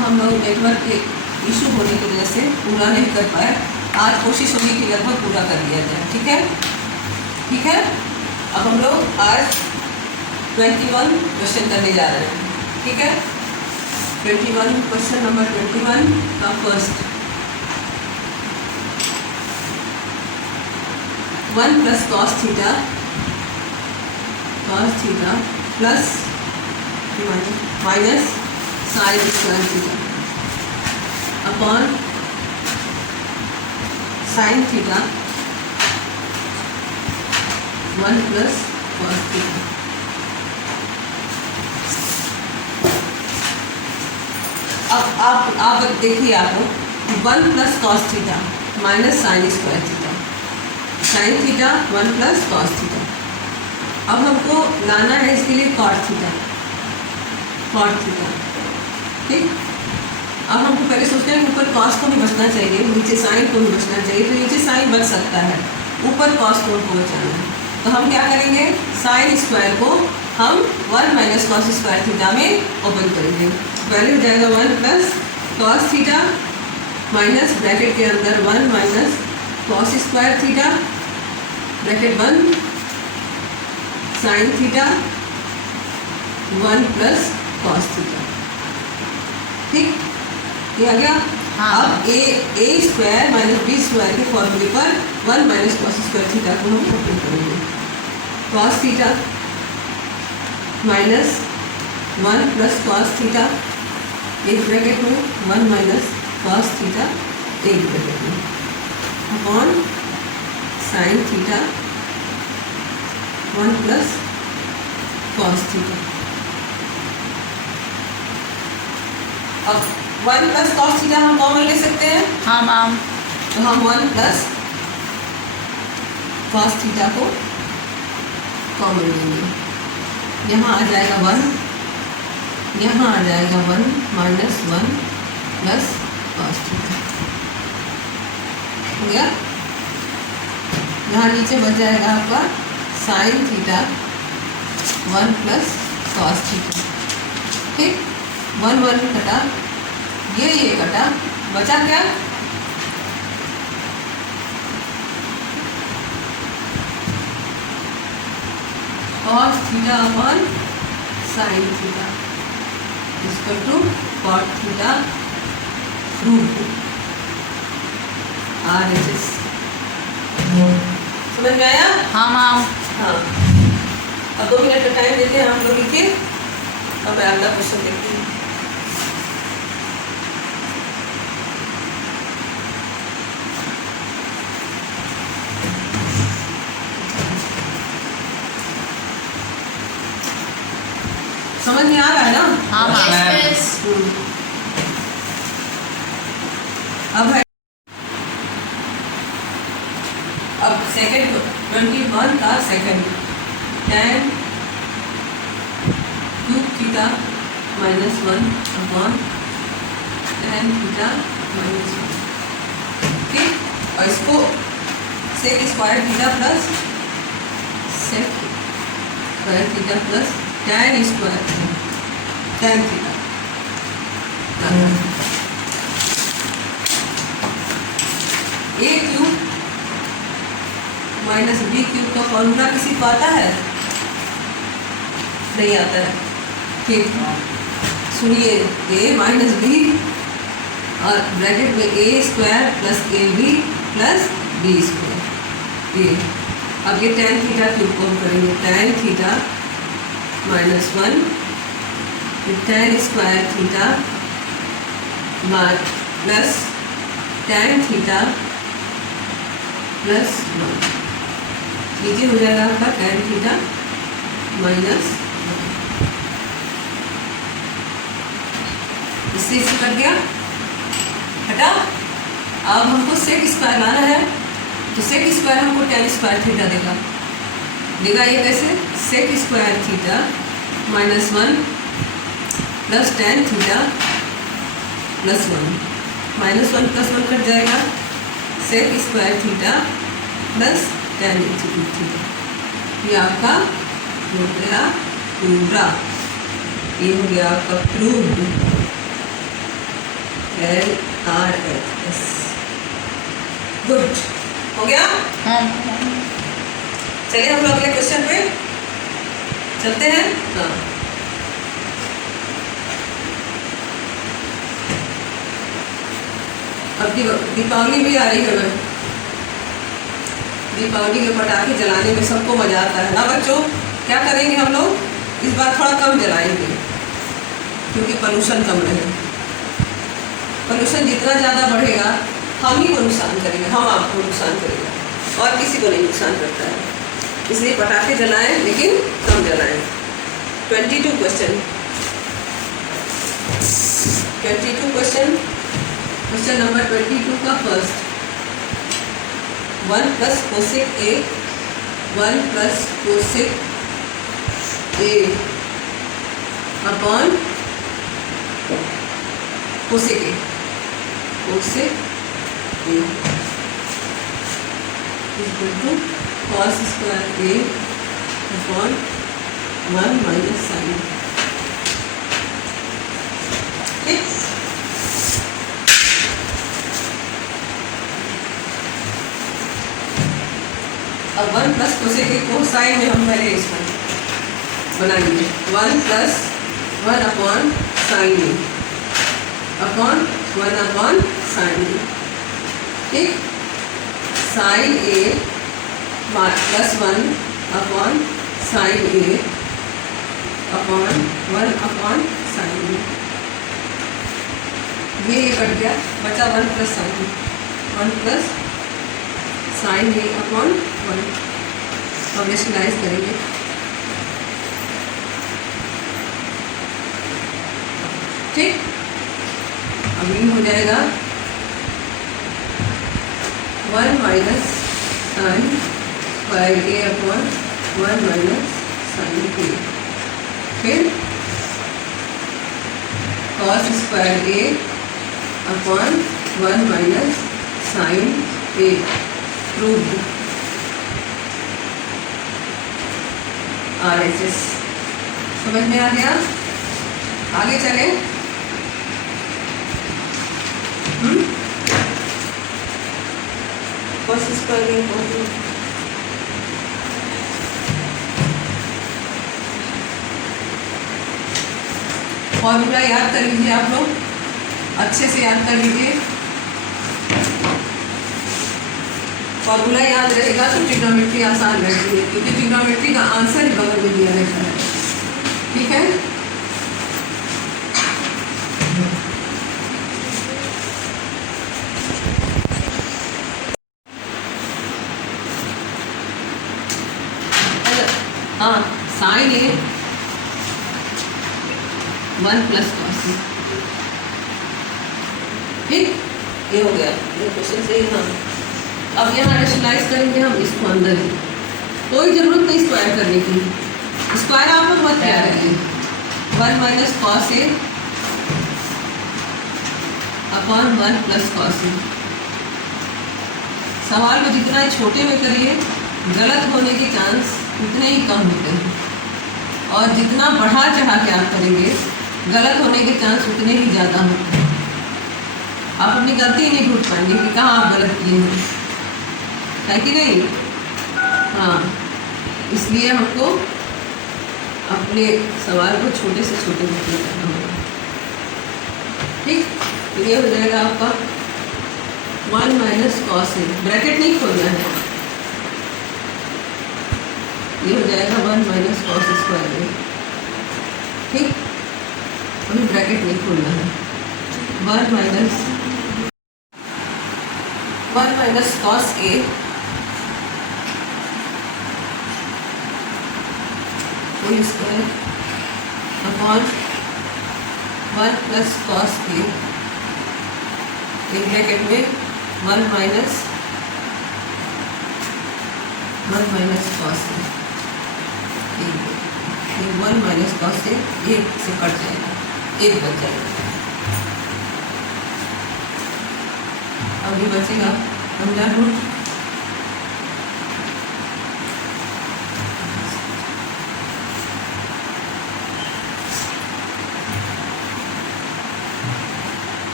हम लोग नेटवर्क के इशू होने की वजह से पूरा नहीं कर पाए। आज कोशिश होगी कि लगभग पूरा कर दिया जाए। ठीक है, ठीक है। अब हम लोग आज 21 क्वेश्चन करने जा रहे हैं। ठीक है, 21 क्वेश्चन नंबर 21 का first 1 plus cos theta plus minus sine square theta upon sine theta 1 plus cos theta. अब आप देखिए, आपको 1 plus cos theta minus sine square theta, sign theta 1 plus cos theta. अब हमको लाना है इसके लिए कॉट थीटा, ठीक। अब हमको पहले सोचना है ऊपर कॉस को भी बचना चाहिए, नीचे साइन को भी बचना चाहिए। तो नीचे साइन बच सकता है, ऊपर कॉस को बचाना है। तो हम क्या करेंगे, साइन स्क्वायर को हम 1 माइनस कॉस स्क्वायर थीटा में ओपन करेंगे। पहले हो जाएगा 1 plus cos theta minus bracket के अंदर 1 minus cos square theta bracket 1 sign theta 1 plus cos theta. ठीक, ये आ गया। हाँ। अब ए स्क्वायर माइनस बी स्क्वायर के फॉर्मूले पर 1 माइनस कॉस स्क्वायर थीटा को हम ओपन करेंगे। Cos theta minus 1 plus cos theta एक ब्रैकेट में 1 माइनस कॉस थीटा एक ब्रैकेट में upon sine theta 1 plus cos theta. अब 1 प्लस कॉस थीटा हम कॉमन ले सकते हैं। हाँ मैम। तो हम 1 प्लस कॉस थीटा को कॉमन लेंगे। यहाँ आ जाएगा 1, यहाँ आ जाएगा 1 माइनस 1 प्लस कॉस थीटा हो गया। यहाँ नीचे बच जाएगा आपका sine theta 1 plus cos theta. ठीक, 1 1 कटा, ये कटा, बचा क्या, cos theta upon sine theta equal to cot theta root RHS। समझ में आया? हाँ मैम। हाँ, अब 2 मिनट का टाइम देते हैं हम लोग लिखिए। अब मैं अगला क्वेश्चन देखती हूँ। समझ में आ रहा है ना? हाँ मैम। अब सेकंड 21 का second tan cube theta minus 1 upon tan theta minus 1। ठीक, और इसको sec square theta plus sec square theta plus tan square tan theta a cube minus b cube का फॉर्मूला किसी को आता है? नहीं आता है। ठीक, सुनिए, ए माइनस बी और ब्रैकेट में a square plus a b plus b square. ये अब ये tan थीटा क्यूब को हम करेंगे, tan theta minus 1 tan square theta plus tan theta plus 1। नीचे हो जाएगा आपका tan थीटा माइनस 1। इससे कट गया, हटा। अब हमको सेक स्क्वायर लाना है, तो सेक स्क्वायर हमको tan स्क्वायर थीटा देगा। ये कैसे, sec square theta minus 1 plus tan theta plus 1, minus 1 plus 1 cut जाएगा, sec square theta plus tan theta. ये आपका हो गया पूरा, ये हो गया आपका प्रूव्ड। LRHS। गुड, हो गया। हाँ चलिए हम लोग अगले क्वेश्चन पे चलते हैं। हाँ, अब दीपावली भी आ रही है। दीपावली के पटाखे जलाने में सबको मजा आता है ना बच्चों। क्या करेंगे हम लोग इस बार थोड़ा कम जलाएंगे क्योंकि पोल्यूशन कम रहे। पोल्यूशन जितना ज़्यादा बढ़ेगा हम ही को नुकसान करेंगे, हम आपको नुकसान करेगा और किसी को नहीं नुकसान करता है। इसलिए पटाखे जलाएं लेकिन कम जलाएं। 22 क्वेश्चन। 22 क्वेश्चन। क्वेश्चन नंबर 22 का first, 1 + cosec A, 1 + cosec A upon cosec A, cosec A equal to cos square A upon 1 - sin। ठीक, अब 1 + cosec A को साइन में हम पहले इसमें बनाएंगे। 1 + 1 upon sin A upon 1 upon sin A। ठीक, sin A + 1 upon sin A upon 1 upon sin A। ये कट गया, बचा 1 + sin A, 1 + sin A upon 1। अब रेशनलाइज करेंगे। ठीक, अब ये हो जाएगा 1 - sin square A upon 1 - sin A। फिर cos square A upon 1 - sin A। Proved. RHS समझ में आ गया। आगे चले। cos स्क्वायर A फॉर्मूला याद कर लीजिए आप लोग, अच्छे से याद कर लीजिए। फॉर्मूला याद रहेगा तो ट्रिग्नोमेट्री आसान रहती है क्योंकि ट्रिग्नोमेट्री का आंसर ही बगल में दिया रहता है। ठीक है, हाँ, साइन A 1 + cos A। ठीक, ये हो गया, ये क्वेश्चन सही। हाँ, अब यहाँ रेशनलाइज करेंगे हम इसको अंदर ही, कोई जरूरत नहीं स्क्वायर करने की। स्क्वायर आप लोग मत क्या करिए। 1 - cos A upon 1 + cos A। सवाल को जितना छोटे में करिए गलत होने के चांस उतने ही कम होते हैं और जितना बढ़ा चढ़ा के आप करेंगे गलत होने के चांस उतने ही ज़्यादा होते हैं। आप अपनी गलती नहीं ढूंढ पाएंगे कि कहाँ आप गलत किए हैं, है कि नहीं। हाँ, इसलिए हमको अपने सवाल को छोटे से छोटे में करना होगा। ठीक, तो ये हो जाएगा आपका 1 - cos A, ब्रैकेट नहीं खोलना है। ये हो जाएगा 1 - cos स्क्वायर A। ठीक, अभी ब्रैकेट नहीं खोलना है। 1 - cos A whole square upon 1 + cos A, एक ब्रैकेट में 1 - cos A। 1 - cos A एक से कट जाएगा, एक बच जाएगा। अभी बचेगा under root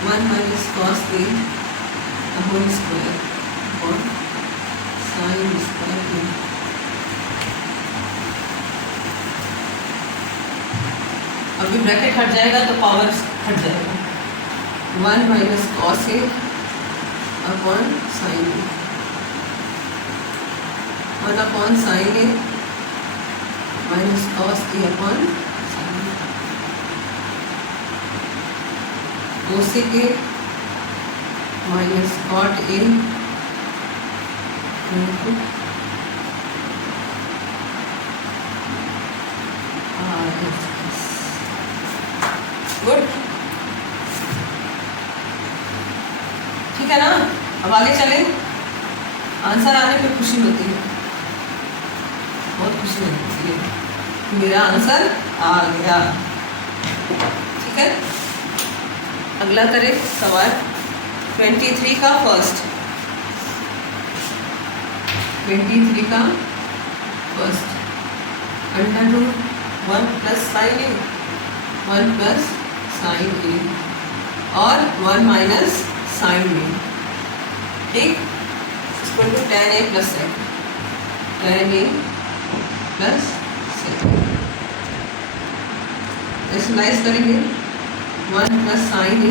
1 minus cos A whole square और साइन स्क्वायर A। अभी ब्रैकेट हट जाएगा तो पावर हट जाएगा। 1 minus cos A upon sine A, 1 upon sine A minus cos A upon sine A, cosec A minus cot A good, ठीक है ना। अब आगे चले। आंसर आने पे खुशी होती है, बहुत खुशी होती है, मेरा आंसर आ गया। ठीक है, अगला करें सवाल 23 का फर्स्ट। 23 का first, under root 1 plus sine a, 1 plus sine a और 1 माइनस साइन ए। ठीक, इसको two tan a plus sec, tan a plus sec. Rationalise करेंगे 1 प्लस साइन ए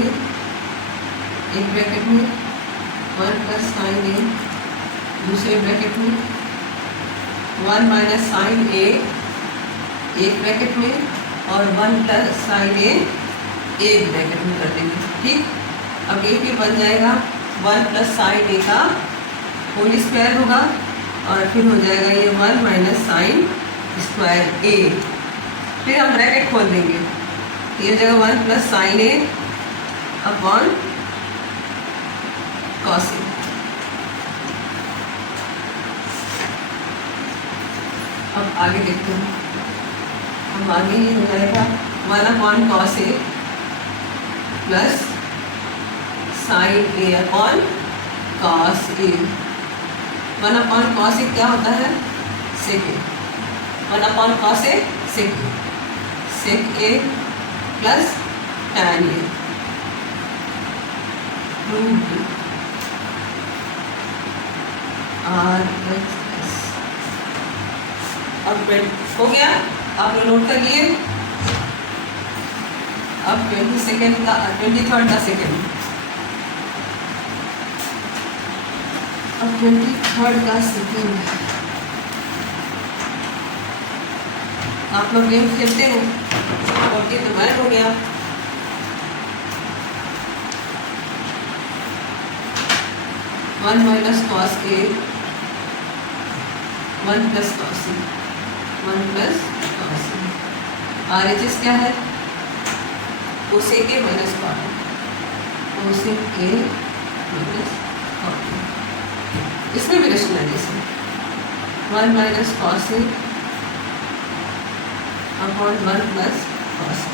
एक ब्रैकेट में, 1 प्लस साइन ए दूसरे ब्रैकेट में, 1 माइनस साइन ए एक ब्रैकेट में और 1 प्लस साइन ए एक ब्रैकेट में कर देंगे। ठीक, अब ये भी बन जाएगा 1 प्लस साइन ए का होल स्क्वायर होगा और फिर हो जाएगा ये 1 माइनस साइन स्क्वायर ए। फिर हम ब्रैकेट खोल देंगे, ये हो जाएगा 1 plus sine a upon cos ए। अब आगे देखते हैं, अब आगे ये हो जाएगा 1 upon cos a plus sine a upon cos a. 1 upon cos a क्या होता है, sec a. 1 upon cos a sec a, sec a plus tan a R S. अब हो गया, आप लोग नोट कर लिए। अब 23rd का सेकेंड, अब 23rd का सेकेंड। आप लोग गेम खेलते हो, 40 तो मैच हो गया। One minus cos a, 1 plus cos a, 1 plus cos a. RHS क्या है, cosec a minus cot a, cosec a minus cot a. इसमें भी rationalisation 1 minus cos a upon 1 plus cos a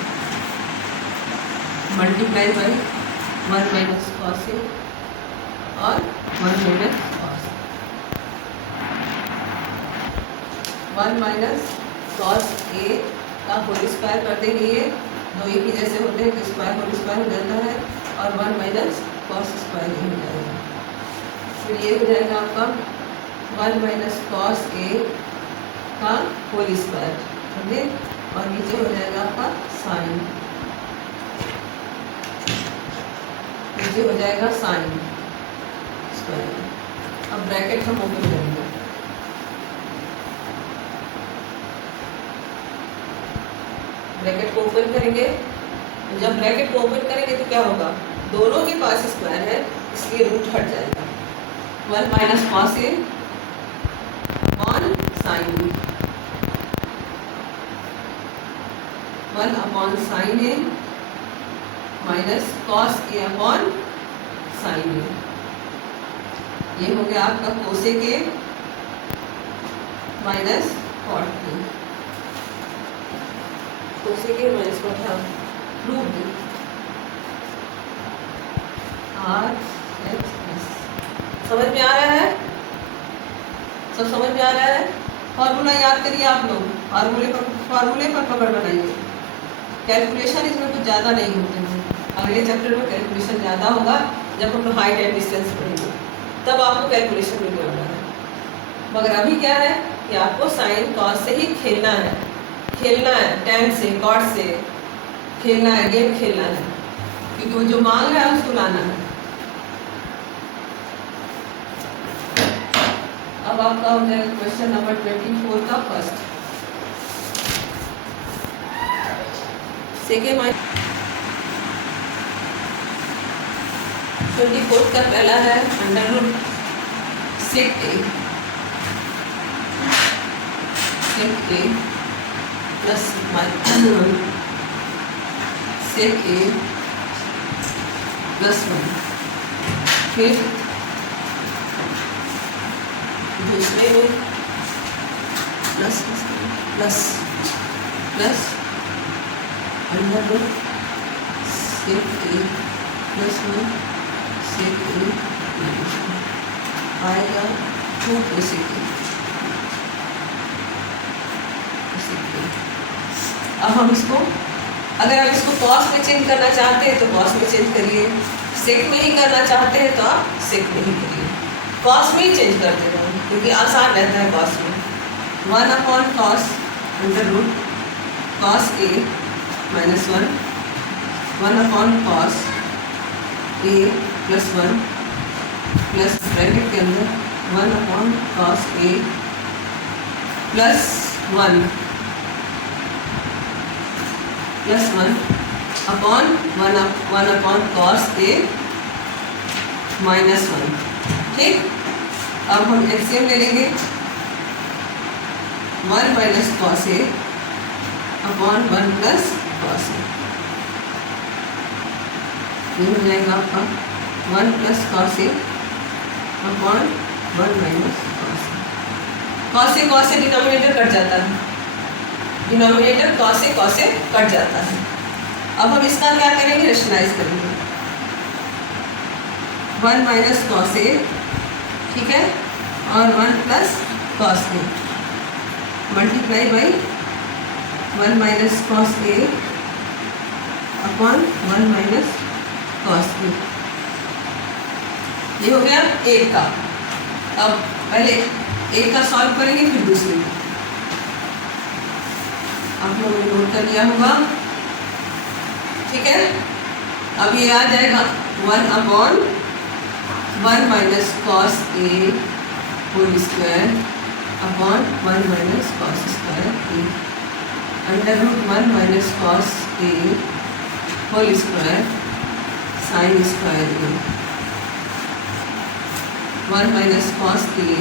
multiply by 1 minus cos a और 1 minus cos. 1 minus cos a का whole square कर देंगे, ये दो एक ही जैसे होते हैं तो स्क्वायर होल स्क्वायर हो जाता है और 1 माइनस कॉस स्क्वायर ये हो जाएगा। फिर ये हो जाएगा आपका 1 माइनस कॉस ए का होल स्क्वायर, समझे, और नीचे हो जाएगा आपका साइन, नीचे हो जाएगा साइन स्क्वायर। अब ब्रैकेट हम ओपन करेंगे, ब्रैकेट को ओपन करेंगे। जब ब्रैकेट को ओपन करेंगे तो क्या होगा, दोनों के पास स्क्वायर है इसलिए रूट हट जाएगा। 1 minus cos a upon sine a, 1 upon sine a minus cos a upon sine a. ये हो गया आपका cosec a minus cot a, cosec a minus cot है रूट RHS। समझ में आ रहा है, सब समझ में आ रहा है। फॉर्मूला याद करिए आप लोग, फार्मूले पर पकड़ बनाइए। कैलकुलेशन इसमें कुछ ज़्यादा नहीं होते हैं। अगले चैप्टर में कैलकुलेशन ज़्यादा होगा, जब हम लोग हाइट एंड डिस्टेंस पढ़ेंगे तब आपको कैलकुलेशन मिलने वाला है। मगर अभी क्या है कि आपको साइन कॉस से ही खेलना है, टैन से कॉट से खेलना है, गेम खेलना है, क्योंकि वो जो मांग रहा है उसको लाना है। अब आपका हो जाएगा क्वेश्चन नंबर 24 का फर्स्ट। सेकेंड 24 का पहला है under root sec a plus sec a plus 1। फिर दूसरे में plus plus plus under root sec a plus 1 sec a आएगा 2 सेक ए। अब हम इसको, अगर आप इसको कॉस में चेंज करना चाहते हैं तो कॉस में चेंज करिए, सेक में ही करना चाहते हैं तो आप सेक में ही करिए। कॉस में ही चेंज कर देना क्योंकि आसान रहता है कॉस में। 1 cos under root cos A minus 1 cos a plus 1 plus bracket के अंदर 1 cos a plus 1 upon 1 cos A minus 1। ठीक, अब हम एलसीएम ले लेंगे 1 minus cos a upon 1 plus cos a. ये हो जाएगा आपका 1 plus cos a upon 1 minus cos A. Cos A denominator cut जाता है, डिनोमिनेटर कॉस ए कट जाता है। अब हम इसका क्या करेंगे, रेशनलाइज करेंगे। 1 माइनस कॉस ए, ठीक है, और 1 plus cos a multiply by 1 minus cos a upon 1 minus cos a. ये हो गया एक का। अब पहले एक का सॉल्व करेंगे फिर दूसरे का। आप लोगों ने नोट कर लिया होगा, ठीक है। अब ये आ जाएगा 1 upon 1 minus cos a whole square upon 1 minus cos square a under root 1 minus cos a whole square sine square a 1 minus cos a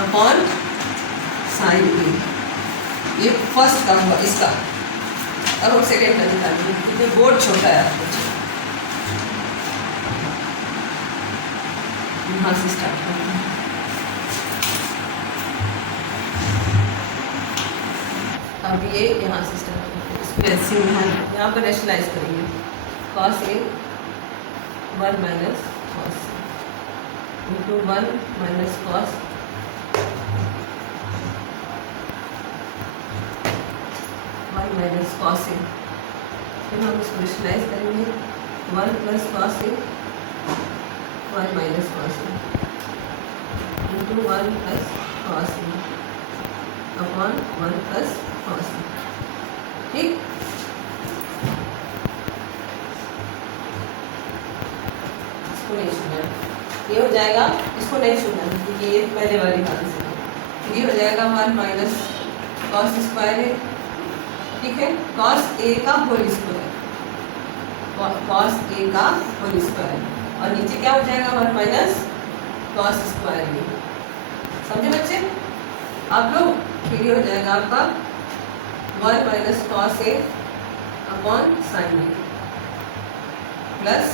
upon sine a. ये फर्स्ट का हुआ इसका। अब हम सेकेंड का निकालेंगे क्योंकि बोर्ड छोटा है आपको। यहाँ से स्टार्ट करना है। अब ये यहाँ से स्टार्ट करते हैं, इसको ऐसे यहाँ पर रेशनलाइज करेंगे। Cos a 1 minus cos into 1 minus cos 1 minus cos a. फिर हम इसको रेशनलाइज करेंगे 1 plus cos a 1 minus cos a into 1 plus cos a upon 1 plus cos a. ठीक, इसको नहीं छूना, ये हो जाएगा, इसको नहीं छूना क्योंकि ये पहले वाली बात से। ये हो जाएगा 1 माइनस कॉस स्क्वायर ए, ठीक है, कॉस ए का होल स्क्वायर, कॉस ए का होल स्क्वायर, और नीचे क्या हो जाएगा 1 माइनस कॉस स्क्वायर ए। समझे बच्चे आप लोग? फिर ये हो जाएगा आपका 1 minus cos a upon sine a plus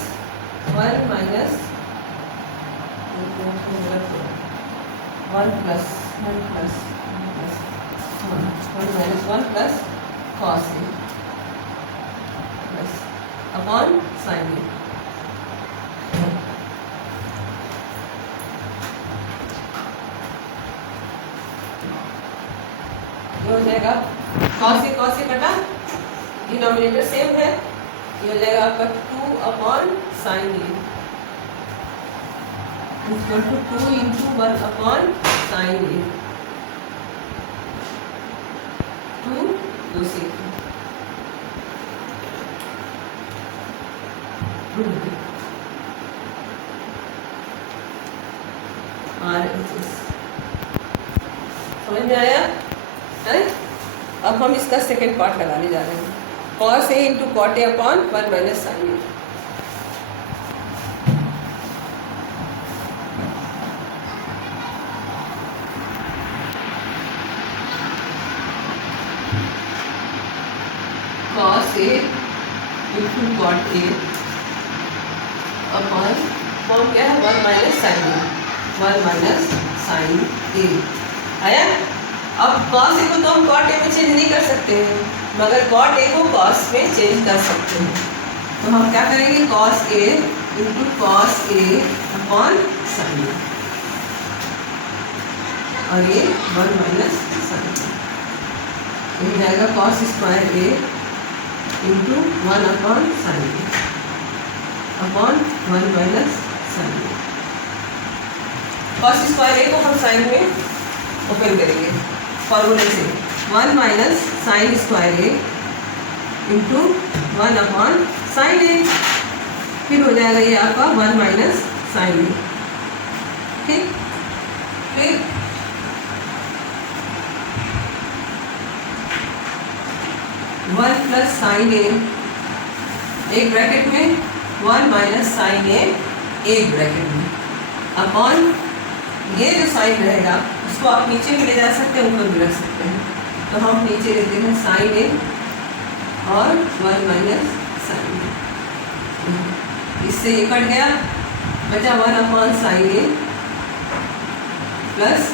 1 minus 1 plus 1 plus cos a plus upon sine a. हो जाएगा कॉस ए कटा, डिनोमिनेटर सेम है ये हो जाएगा आपका 2 upon sine a equal to 2 into 1 upon sine a 2 cosec समझ में आया है? अब हम इसका सेकेंड पार्ट लगाने जा रहे हैं cos a into cot a upon 1 minus sine a cos a into cot a upon form क्या है 1 minus sine a 1 minus sine a आया। अब cos ए को तो हम cot ए में चेंज नहीं कर सकते हैं मगर cot ए को cos में चेंज कर सकते हैं तो हम क्या करेंगे cos A into cos A upon sine a और ये 1 माइनस साइन ए हो जाएगा cos square a into 1 upon sine a upon 1 minus sine a cos square ए को हम साइन में ओपन करेंगे फॉर्मूले से 1 minus sign square a into 1 upon sine ए फिर हो जाएगा ये आपका 1 माइनस साइन ए ठीक। फिर वन प्लस साइन ए एक ब्रैकेट में 1 माइनस साइन ए एक ब्रैकेट में अपॉन ये जो साइन रहेगा उसको आप नीचे भी ले जा सकते हैं ऊपर भी रख सकते हैं तो हम नीचे लेते हैं साइन ए और 1 माइनस साइन ए इससे ये कट गया बचा 1 upon sine a plus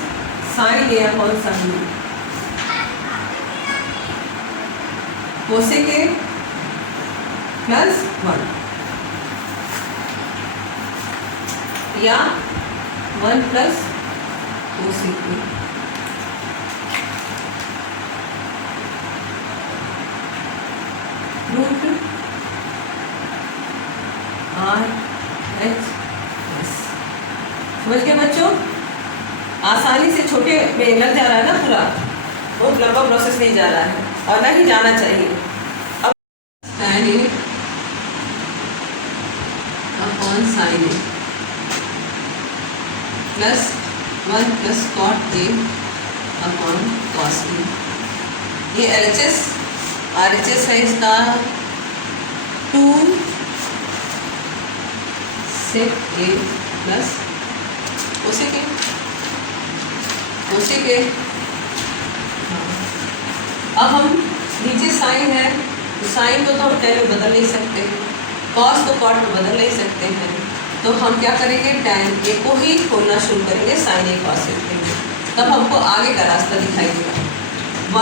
sine a upon sine a cosec a plus 1 या 1 plus cosec a root R H S समझ गए बच्चों। आसानी से छोटे में लग जा रहा है ना पूरा बहुत लंबा प्रोसेस नहीं जा रहा है और ना ही जाना चाहिए। अब sine a upon sine a plus 1 plus cot a upon cos a ये LHS RHS है इसका 2 sec a plus cosec a cosec a. अब हम नीचे साइन है तो साइन को तो हम टैन में बदल नहीं सकते कॉस को कॉट में बदल नहीं सकते हैं तो हम क्या करेंगे टैन ए को ही खोलना शुरू करेंगे साइन ए कॉस ए करेंगे तब हमको आगे का रास्ता दिखाई देगा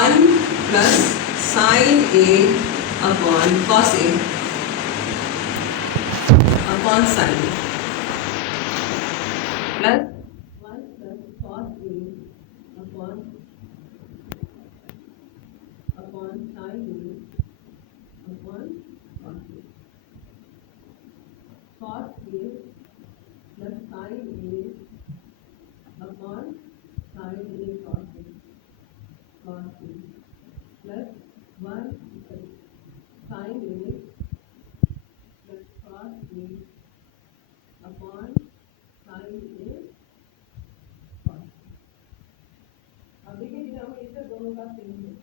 1 plus sine a upon cos a upon sine a plus 1 plus cos a upon sine a upon cos A cos A plus sin A upon sin A cos A plus 1 sin A plus cos A upon sin A cos A। अब देखिए denominator दोनों का same है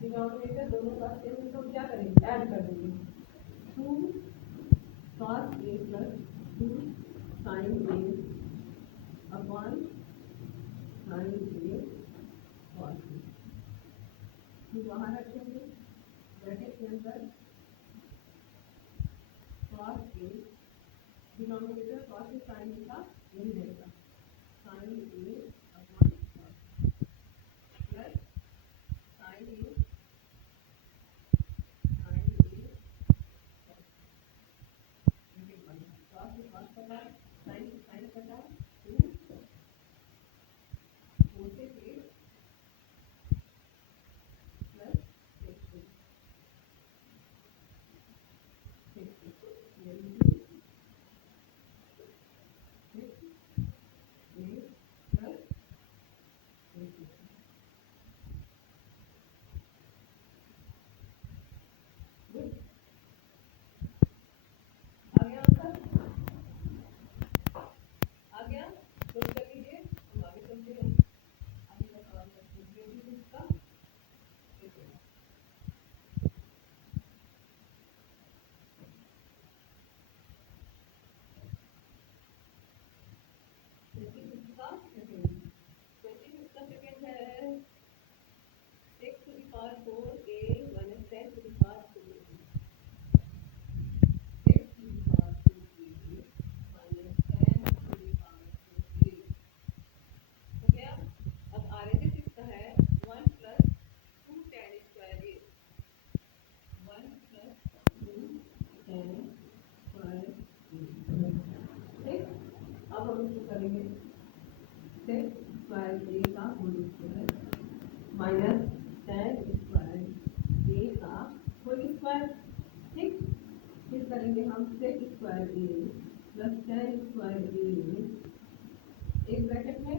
denominator दोनों का same है तो क्या करेंगे ऐड कर देंगे 2 cos A plus 2 sin A upon sin A cos A तो बाहर रखेंगे ब्रैकेट के अंदर cos A denominator cos A sin A का यही रहेगा sin A upon plus sin A square, ठीक। फिर करेंगे हम sec square a plus ten square ए, एक ब्रैकेट में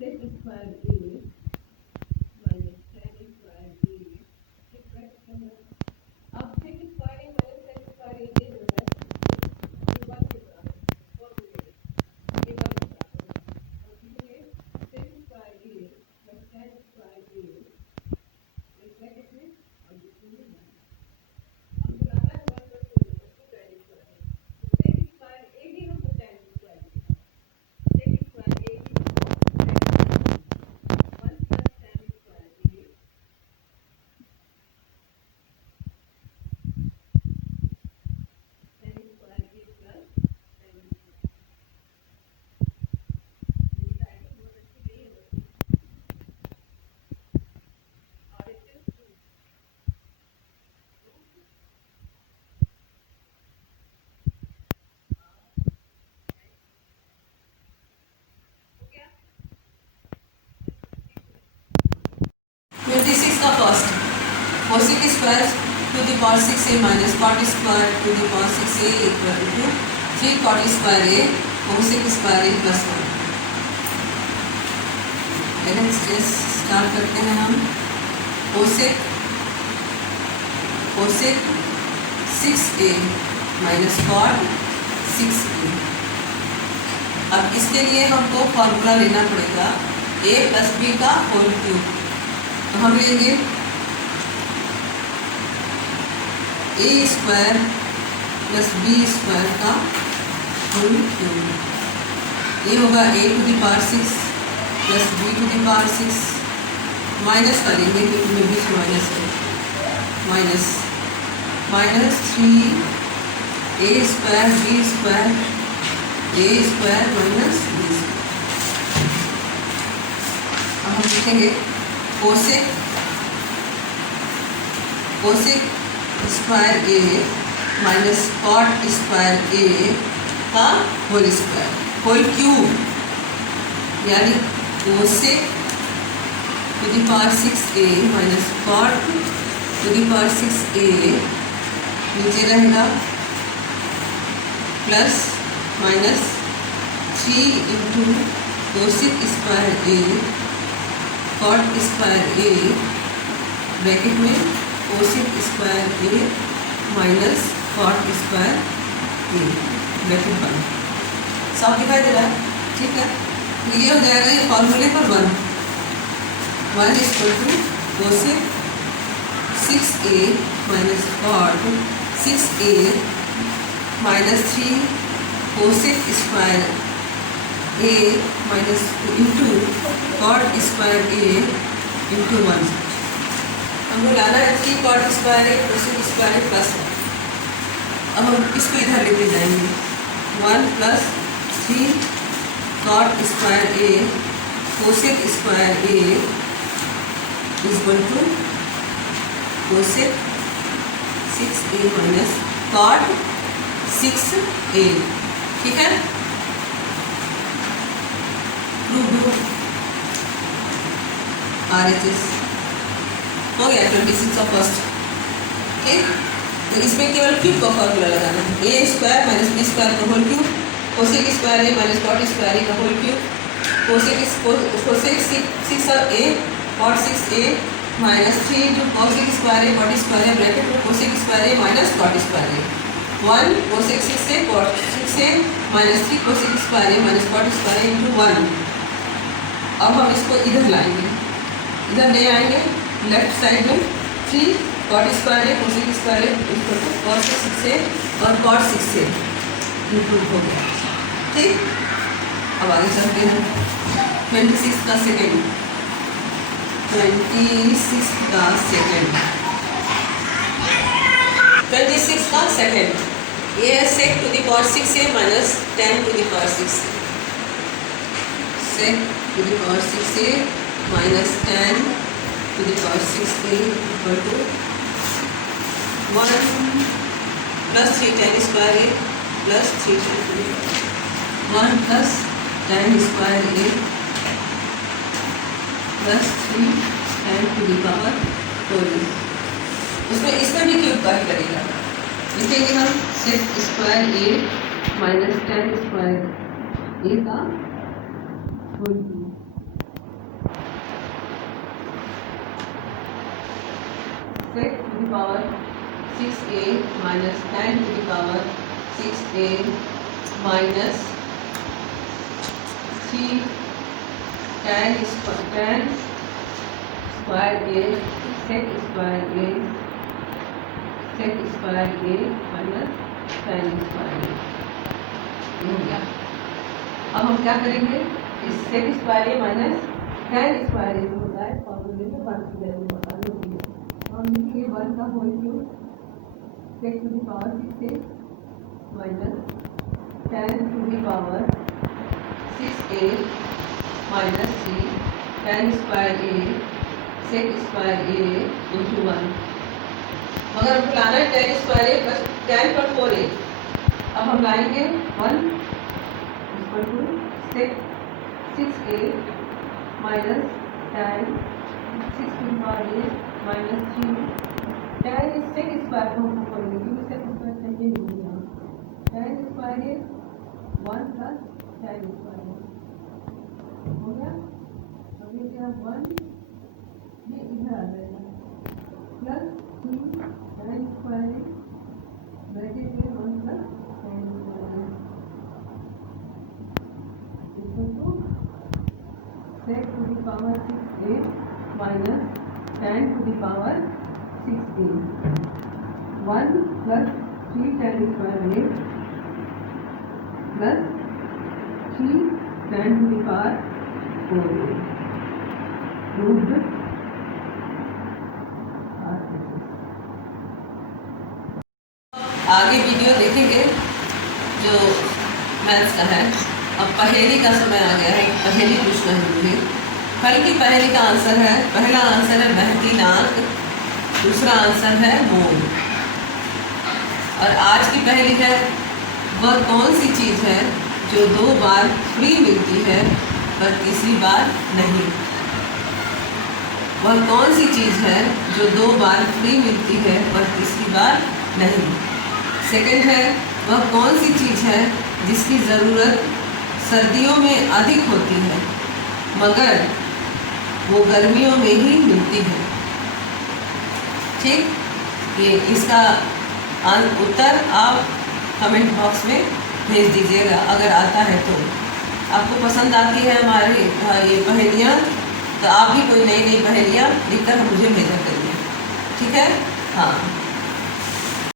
सेक square a minus ten square ए, एक ब्रैकेट के अंदर अब सेक square a minus ten square ए जो है ये 1 के बराबर और ये 1 के बराबर और इसलिए सेक square a plus ten square ए, एक ब्रैकेट में और दूसरे में 1। अब बुलाना है 1 प्लस 2 टेन स्क्वायर है, तो सेक स्क्वायर ए भी हमको टेन स्क्वायर देगा, सेक स्क्वायर ए भी हमको 1 plus ten square A, ten square a plus ten मेरी राइटिंग बहुत अच्छी नहीं है बच्चों, और इट इज 2 हो गया। 26 का first cosec square to the power 6a minus cot square to the power 6a equal to 3 cot square a cosec square a plus 1। पहले स्टार्ट करते हैं हम cosec 6a minus cot 6a। अब इसके लिए हमको फॉर्मूला लेना पड़ेगा a प्लस b का होल क्यूब, तो हम लेंगे a square plus b square का होल क्यूब, ये होगा a to the power 6 plus b to the power 6, minus करेंगे क्योंकि में बीच माइनस है, minus minus 3 a square b square minus b square. अब हम लिखेंगे cosec square a minus cot square a का होल स्क्वायर होल क्यूब, यानी cosec to the power 6a minus cot to the power 6a, नीचे रहेगा plus minus 3 into cosec square a cot square a, bracket में cosec square a minus cot square a, bracket बंद। सब दिखाई दे रहा है, ठीक है। तो ये हो जाएगा ये फॉर्मूले पर 1 equal to cosec 6a minus cot 6a minus 3 cosec square a minus into cot square a into 1। हमको लाना है 3 cot square a cosec square a plus 1। अब हम इसको इधर लेते जाएंगे 1 plus 3 cot square a cosec square a equal to cosec 6a minus cot 6a, ठीक है। RHS हो गया 26 ऑफ फर्स्ट, ठीक। तो इसमें केवल क्यूब का फॉर्मूला लगाना है, a square minus b square का whole cube, cosec square a minus cot square a का whole cube, cosec 6a cot 6a minus 3 into cosec square a cot square a, bracket में cosec square a minus cot square a, 1 cosec 6a cot 6a minus 3 cosec square a minus cot square a into 1। अब हम इसको इधर लाएंगे, इधर ले आएंगे left side में 3 cot square a cosec square a equal to cot 6a और कॉट 6a इंटू हो गया, ठीक। अब आगे चलते हैं 26 का सेकेंड, 26 का सेकेंड, 26 का सेकेंड, ये है sec to the power 6a minus 10 to the power 6a, sec to the power 6a minus 10 to the power 6a equal to 1 plus 3 10 square a plus 3 1 plus 10 square a plus 3 10 to the power 4, उसमें इसमें भी cube का ही करेगा। लिखेंगे हम sec square a minus ten square a का whole cube. Sec to the power 6a minus 10 to the power 6a minus 3 10 square a sec square a sec square a minus 10 square a हो गया। अब हम क्या करेंगे, इस sec square a minus 10 square a होता है फॉर्मूले में 1 की वैल्यू बतानी होती है। हम लिखेंगे 1 का whole cube sec to the power 6a minus 10 to the power 6a minus 3 10 square a sec square a into 1। मगर हमको लाना है 10 स्क्वायर ए प्लस 10 पर 4a। अब हम लाएंगे 1 equal to sec 6a minus 10 6 to the power a minus 3 10 sec square को हम करेंगे क्योंकि सेक स्क्वायर चाहिए नहीं है। 10 स्क्वायर ए 1 प्लस 10 स्क्वायर हो गया। अब ये क्या 1 ये इधर आ जाएगा प्लस 3 10 स्क्वायर ए ब्रैकेट में 1 plus 10 square equal to sec to the power 6a minus 10 to the power 6a 1 plus 3 10 square a plus 3 10 to the power 4a root आगे वीडियो देखेंगे जो मैथ्स का है। अब पहेली का समय आ गया है, पहेली पूछना है मुझे। कल की पहेली का आंसर है, पहला आंसर है बहती नाक, दूसरा आंसर है मोर। और आज की पहेली है वह कौन सी चीज़ है जो 2 बार फ्री मिलती है पर तीसरी बार नहीं। वह कौन सी चीज़ है जो 2 बार फ्री मिलती है पर तीसरी बार नहीं। सेकंड है वह कौन सी चीज़ है जिसकी ज़रूरत सर्दियों में अधिक होती है मगर वो गर्मियों में ही मिलती है। ठीक, ये इसका उत्तर आप कमेंट बॉक्स में भेज दीजिएगा अगर आता है तो। आपको पसंद आती है हमारे ये पहेलियाँ तो आप भी कोई नई नई पहेलियाँ लिखकर मुझे भेजा करिए। ठीक है, हाँ।